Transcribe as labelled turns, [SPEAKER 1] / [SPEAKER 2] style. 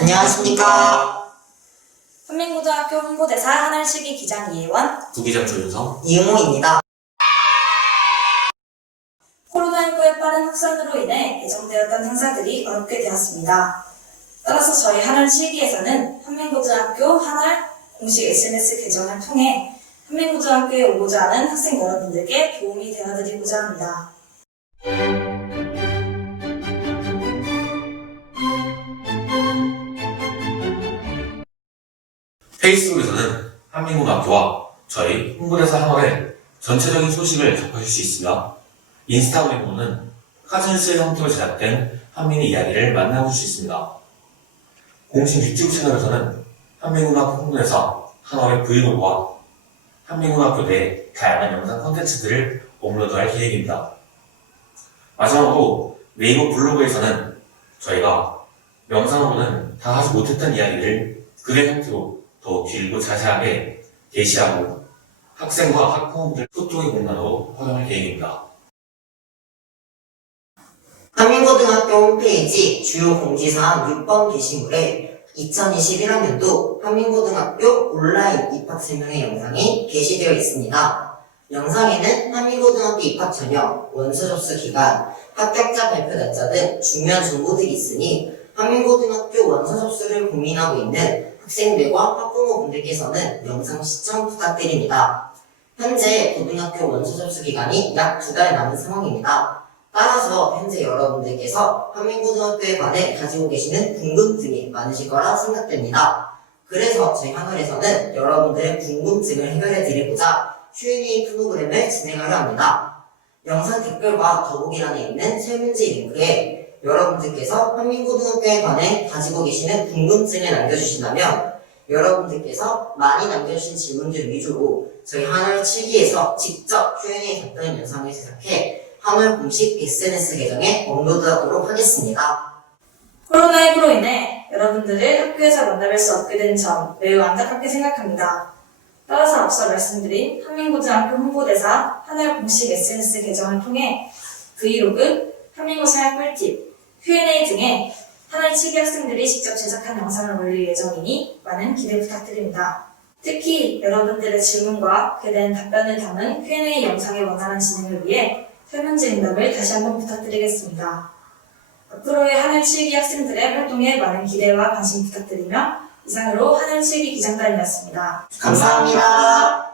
[SPEAKER 1] 안녕하십니까.
[SPEAKER 2] 한민고등학교 홍보대사 하늘시기 기장 이혜원
[SPEAKER 3] 부기장 조윤성
[SPEAKER 1] 이응호입니다.
[SPEAKER 2] 코로나19의 빠른 확산으로 인해 예정되었던 행사들이 어렵게 되었습니다. 따라서 저희 하늘시기에서는 한민고등학교 하늘 공식 SNS 계정을 통해 한민고등학교에 오고자 하는 학생 여러분들께 도움이 되어드리고자 합니다.
[SPEAKER 3] 페이스북에서는 한민국 학교와 저희 홍보대사 학원의 전체적인 소식을 접하실 수 있으며 인스타그램으로는 카즈뉴스의 형태로 제작된 한민의 이야기를 만나볼 수 있습니다. 공식 유튜브 채널에서는 한민국학교 홍보대사 한월의 브이로그와 한민국학교 내 다양한 영상 콘텐츠들을 업로드할 계획입니다. 마지막으로 네이버 블로그에서는 저희가 영상으로는 다 하지 못했던 이야기를 글의 형태로 더 길고 자세하게 게시하고 학생과 학부모들 소통의 공간으로 활용할 계획입니다.
[SPEAKER 1] 한민고등학교 홈페이지 주요 공지사항 6번 게시물에 2021학년도 한민고등학교 온라인 입학 설명회 영상이 게시되어 있습니다. 영상에는 한민고등학교 입학 전형, 원서 접수 기간, 합격자 발표 날짜 등 중요한 정보들이 있으니 한민고등학교 원서 접수를 고민하고 있는 학생들과 학부모분들께서는 영상 시청 부탁드립니다. 현재 고등학교 원서 접수 기간이 약 두 달 남은 상황입니다. 따라서 현재 여러분들께서 한민고등학교에 관해 가지고 계시는 궁금증이 많으실 거라 생각됩니다. 그래서 저희 하늘에서는 여러분들의 궁금증을 해결해 드리고자 Q&A 프로그램을 진행하려 합니다. 영상 댓글과 더보기란에 있는 설문지 링크에 여러분들께서 한민고등학교에 관해 가지고 계시는 궁금증을 남겨주신다면 여러분들께서 많이 남겨주신 질문들 위주로 저희 하늘 7기에서 직접 Q&A 답변 영상을 제작해 하늘 공식 SNS 계정에 업로드하도록 하겠습니다.
[SPEAKER 2] 코로나19로 인해 여러분들을 학교에서 만나뵐 수 없게 된 점 매우 안타깝게 생각합니다. 따라서 앞서 말씀드린 한민고등학교 홍보대사 하늘 공식 SNS 계정을 통해 브이로그, 한민고 생활 꿀팁, Q&A 등의 하늘 치기 학생들이 직접 제작한 영상을 올릴 예정이니 많은 기대 부탁드립니다. 특히 여러분들의 질문과 그에 대한 답변을 담은 Q&A 영상의 원활한 진행을 위해 설문지 응답을 다시 한번 부탁드리겠습니다. 앞으로의 하늘칠기 학생들의 활동에 많은 기대와 관심 부탁드리며 이상으로 하늘칠기 기장단이었습니다.
[SPEAKER 1] 감사합니다.